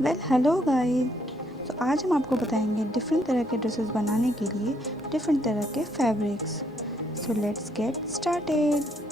Well hello guys. तो आज हम आपको बताएंगे डिफरेंट तरह के ड्रेसेस बनाने के लिए डिफरेंट तरह के fabrics. So let's get started.